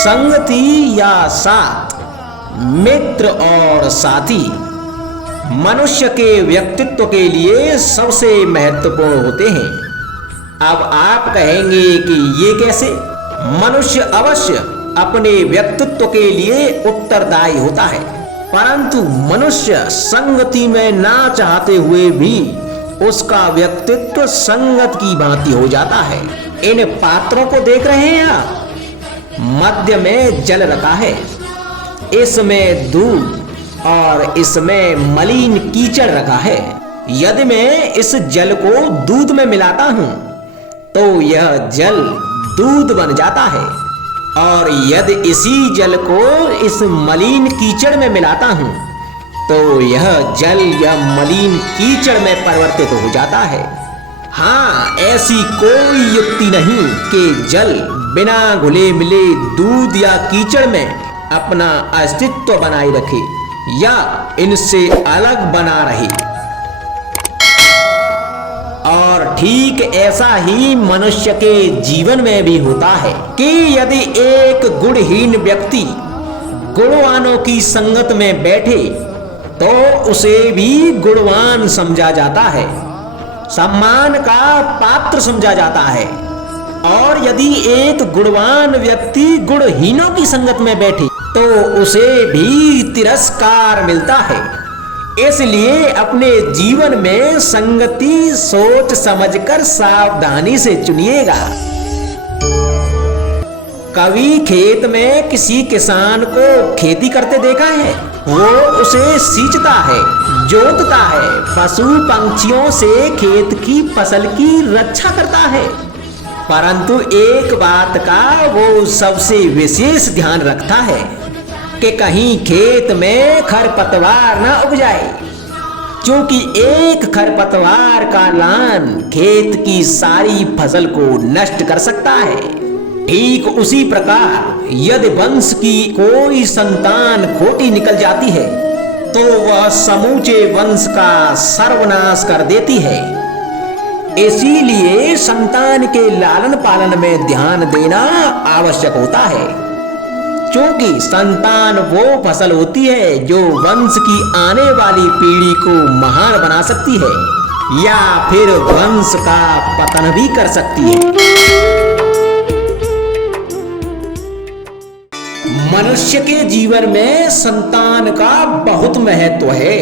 संगति या साथ, मित्र और साथी मनुष्य के व्यक्तित्व के लिए सबसे महत्वपूर्ण होते हैं। अब आप कहेंगे कि ये कैसे? मनुष्य अवश्य अपने व्यक्तित्व के लिए उत्तरदायी होता है, परंतु मनुष्य संगति में ना चाहते हुए भी उसका व्यक्तित्व संगत की भांति हो जाता है। इन पात्रों को देख रहे हैं आप? मध्य में जल रखा है, इसमें दूध और इसमें मलिन कीचड़ रखा है। यदि मैं इस जल को दूध में मिलाता हूं तो यह जल दूध बन जाता है, और यदि इसी जल को इस मलिन कीचड़ में मिलाता हूं तो यह जल या मलिन कीचड़ में परिवर्तित हो जाता है। हाँ, ऐसी कोई युक्ति नहीं कि जल बिना घुले मिले दूध या कीचड़ में अपना अस्तित्व बनाए रखे या इनसे अलग बना रहे। और ठीक ऐसा ही मनुष्य के जीवन में भी होता है कि यदि एक गुणहीन व्यक्ति गुणवानों की संगत में बैठे तो उसे भी गुणवान समझा जाता है, सम्मान का पात्र समझा जाता है। और यदि एक गुणवान व्यक्ति गुणहीनों की संगत में बैठे तो उसे भी तिरस्कार मिलता है। इसलिए अपने जीवन में संगति सोच समझकर सावधानी से चुनिएगा। कभी खेत में किसी किसान को खेती करते देखा है? वो उसे सींचता है, जोतता है, पशु पंछियों से खेत की फसल की रक्षा करता है, परंतु एक बात का वो सबसे विशेष ध्यान रखता है कि कहीं खेत में खरपतवार न उग जाए, क्योंकि एक खरपतवार का लान खेत की सारी फसल को नष्ट कर सकता है। ठीक उसी प्रकार यदि वंश की कोई संतान खोटी निकल जाती है तो वह समूचे वंश का सर्वनाश कर देती है। इसीलिए संतान के लालन पालन में ध्यान देना आवश्यक होता है, क्योंकि संतान वो फसल होती है जो वंश की आने वाली पीढ़ी को महान बना सकती है या फिर वंश का पतन भी कर सकती है। मनुष्य के जीवन में संतान का बहुत महत्व है।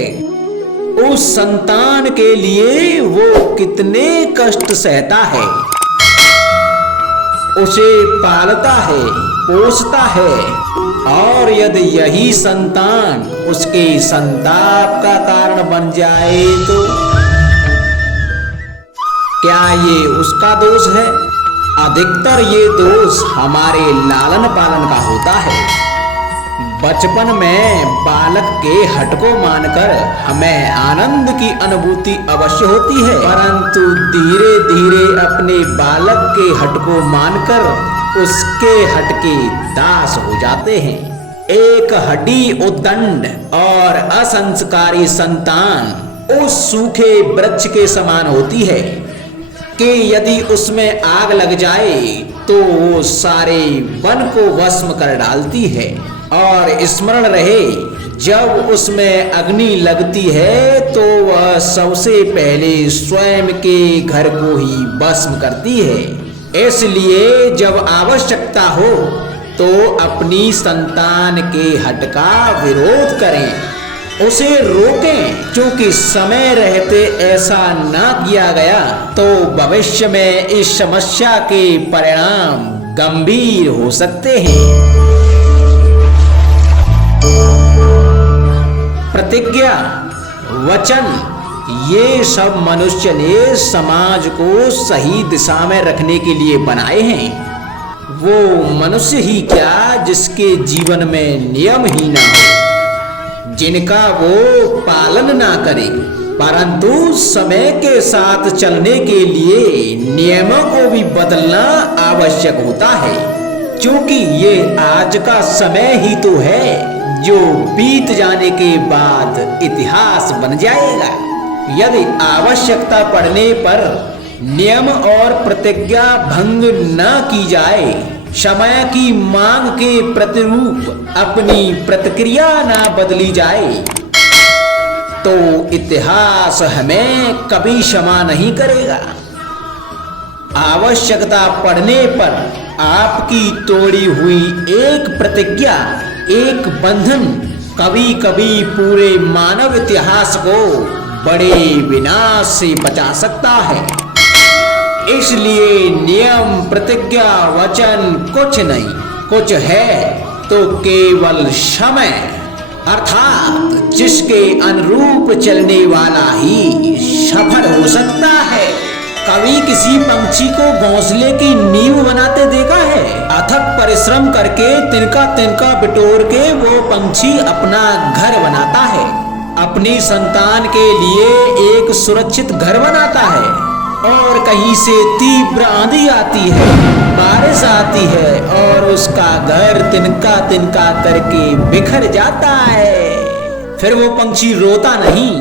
उस संतान के लिए वो कितने कष्ट सहता है, उसे पालता है, पोसता है, और यदि यही संतान उसके संताप का कारण बन जाए तो क्या ये उसका दोष है? अधिकतर ये दोष हमारे लालन पालन का होता है। बचपन में बालक के हट को मानकर हमें आनंद की अनुभूति अवश्य होती है, परंतु धीरे धीरे अपने बालक के हट को मानकर उसके हट के दास हो जाते हैं। एक हड्डी उद्दंड और असंस्कारी संतान उस सूखे वृक्ष के समान होती है कि यदि उसमें आग लग जाए तो वो सारे वन को भस्म कर डालती है। और स्मरण रहे, जब उसमें अग्नि लगती है तो वह सबसे पहले स्वयं के घर को ही भस्म करती है। इसलिए जब आवश्यकता हो तो अपनी संतान के हट का विरोध करें, उसे रोकें, क्योंकि समय रहते ऐसा ना किया गया तो भविष्य में इस समस्या के परिणाम गंभीर हो सकते हैं। प्रतिज्ञा, वचन, ये सब मनुष्य ने समाज को सही दिशा में रखने के लिए बनाए हैं। वो मनुष्य ही क्या जिसके जीवन में नियम ही ना हो, जिनका वो पालन ना करे, परंतु समय के साथ चलने के लिए नियमों को भी बदलना आवश्यक होता है, क्योंकि ये आज का समय ही तो है जो बीत जाने के बाद इतिहास बन जाएगा। यदि आवश्यकता पड़ने पर नियम और प्रतिज्ञा भंग न की जाए समय की मांग के प्रतिरूप अपनी प्रतिक्रिया ना बदली जाए तो इतिहास हमें कभी क्षमा नहीं करेगा। आवश्यकता पड़ने पर आपकी तोड़ी हुई एक प्रतिज्ञा, एक बंधन कभी कभी पूरे मानव इतिहास को बड़े विनाश से बचा सकता है। इसलिए नियम, प्रतिज्ञा, वचन कुछ नहीं, कुछ है तो केवल समय, अर्थात जिसके अनुरूप चलने वाला ही सफल हो सकता है। कभी किसी पंछी को घोंसले की नींव बनाते देखा है? अथक परिश्रम करके तिनका तिनका बिटोर के वो पंछी अपना घर बनाता है, अपनी संतान के लिए एक सुरक्षित घर बनाता है। और कहीं से तीव्र आंधी आती है, बारिश आती है और उसका घर तिनका तिनका करके बिखर जाता है। फिर वो पंछी रोता नहीं,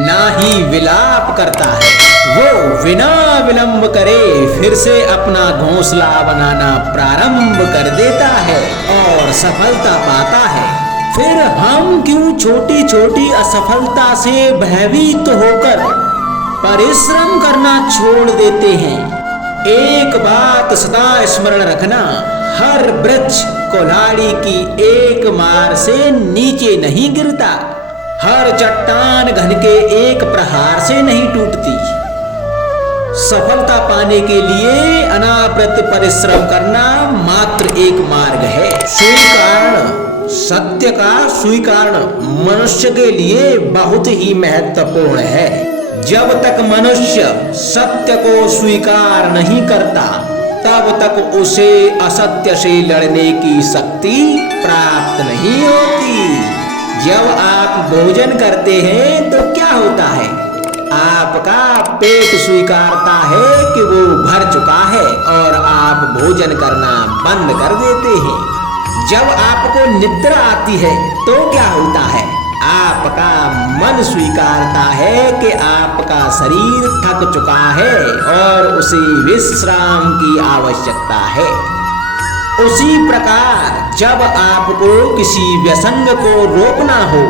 ना ही विलाप करता है, वो बिना विलंब करे फिर से अपना घोंसला बनाना प्रारंभ कर देता है और सफलता पाता है। फिर हम क्यों छोटी छोटी असफलता से भयभीत होकर परिश्रम करना छोड़ देते हैं? एक बात सदा स्मरण रखना, हर वृक्ष कुल्हाड़ी की एक मार से नीचे नहीं गिरता, हर चट्टान घन के एक प्रहार से नहीं टूटती। सफलता पाने के लिए अनावृत परिश्रम करना मात्र एक मार्ग है। स्वीकरण, सत्य का स्वीकरण मनुष्य के लिए बहुत ही महत्वपूर्ण है। जब तक मनुष्य सत्य को स्वीकार नहीं करता तब तक उसे असत्य से लड़ने की शक्ति प्राप्त नहीं होती। जब आप भोजन करते हैं तो क्या होता है? आपका पेट स्वीकारता है कि वो भर चुका है और आप भोजन करना बंद कर देते हैं। जब आपको निद्रा आती है तो क्या होता है? आपका मन स्वीकारता है कि आपका शरीर थक चुका है और उसे विश्राम की आवश्यकता है। उसी प्रकार जब आपको किसी व्यसंग को रोकना हो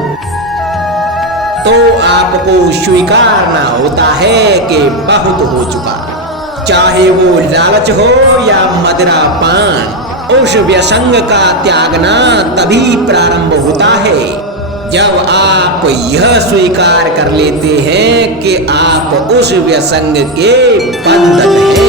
तो आपको स्वीकारना होता है कि बहुत हो चुका। चाहे वो लालच हो या मदिरा पान, उस व्यसंग का त्यागना तभी प्रारंभ होता है जब आप यह स्वीकार कर लेते हैं कि आप उस व्यसंग के बंधन हैं।